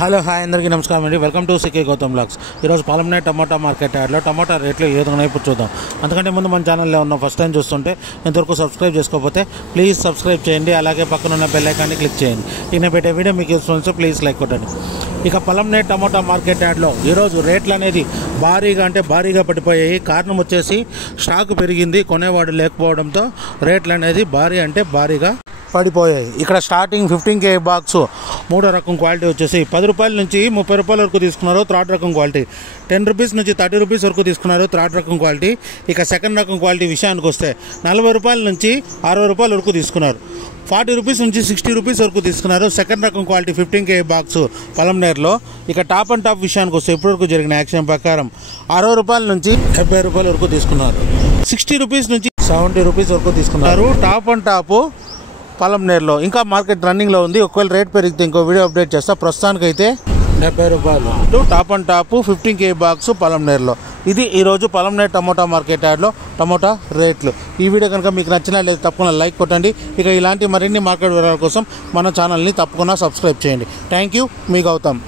Hello hi అందరికీ నమస్కారం అండి. Welcome to CK Gautam blogs. ఈరోజు పాలంనేని టమాటా మార్కెట్ యార్డ్లో టమాటా రేట్లు ఏ విధంగా ఇప్పుడు చూద్దాం. అంతకంటే ముందు మన ఛానల్లో ఉన్న ఫస్ట్ టైం చూస్తుంటే ఇంతవరకు సబ్స్క్రైబ్ చేసుకోకపోతే ప్లీజ్ సబ్స్క్రైబ్ చేయండి. అలాగే పక్కన ఉన్న బెల్ ఐకాన్ని క్లిక్ చేయండి. నేను పెట్టే వీడియో మీకు యూస్ఫుల్ ప్లీజ్ లైక్ కొట్టండి. ఇక పాలంనేని టమాటా మార్కెట్ యార్డ్లో ఈరోజు రేట్లు అనేది భారీగా పడిపోయాయి. కారణం వచ్చేసి స్టాక్ పెరిగింది, కొనేవాడు లేకపోవడంతో రేట్లు అనేది భారీగా పడిపోయాయి. ఇక్కడ స్టార్టింగ్ 15K బాక్స్ మూడో రకం క్వాలిటీ వచ్చేసి 10 రూపాయల నుంచి 30 రూపాయల వరకు తీసుకున్నారు థర్డ్ రకం క్వాలిటీ. 10 రూపీస్ నుంచి 30 రూపీస్ వరకు తీసుకున్నారు థర్డ్ రకం క్వాలిటీ. ఇక సెకండ్ రకం క్వాలిటీ విషయానికి వస్తే 40 రూపాయల నుంచి 60 రూపాయల వరకు తీసుకున్నారు. 40 రూపీస్ నుంచి 60 రూపీస్ వరకు తీసుకున్నారు సెకండ్ రకం క్వాలిటీ 15K బాక్స్ పాలంనేరులో. ఇక టాప్ అండ్ టాప్ విషయానికి వస్తే ఇప్పటివరకు జరిగిన యాక్షన్ ప్రకారం 60 రూపాయల నుంచి 70 రూపాయల వరకు తీసుకున్నారు. 60 రూపీస్ నుంచి 70 రూపీస్ వరకు తీసుకున్నారు టాప్ అండ్ టాప్ పాలంనేరులో. ఇంకా మార్కెట్ రన్నింగ్లో ఉంది. ఒకవేళ రేట్ పెరిగితే ఇంకో వీడియో అప్డేట్ చేస్తా. ప్రస్తుతానికైతే 70 రూపాయలు top and top 15K box పాలంనేరులో. ఇది ఈరోజు పాలంనేరు టమోటా మార్కెట్ యార్డ్లో టమోటా రేట్లు. ఈ వీడియో కనుక మీకు నచ్చినా లేదా తప్పకుండా లైక్ కొట్టండి. ఇక ఇలాంటి మరిన్ని మార్కెట్ వివరాల కోసం మన ఛానల్ని తప్పకుండా సబ్స్క్రైబ్ చేయండి. థ్యాంక్ యూ, మీ గౌతమ్.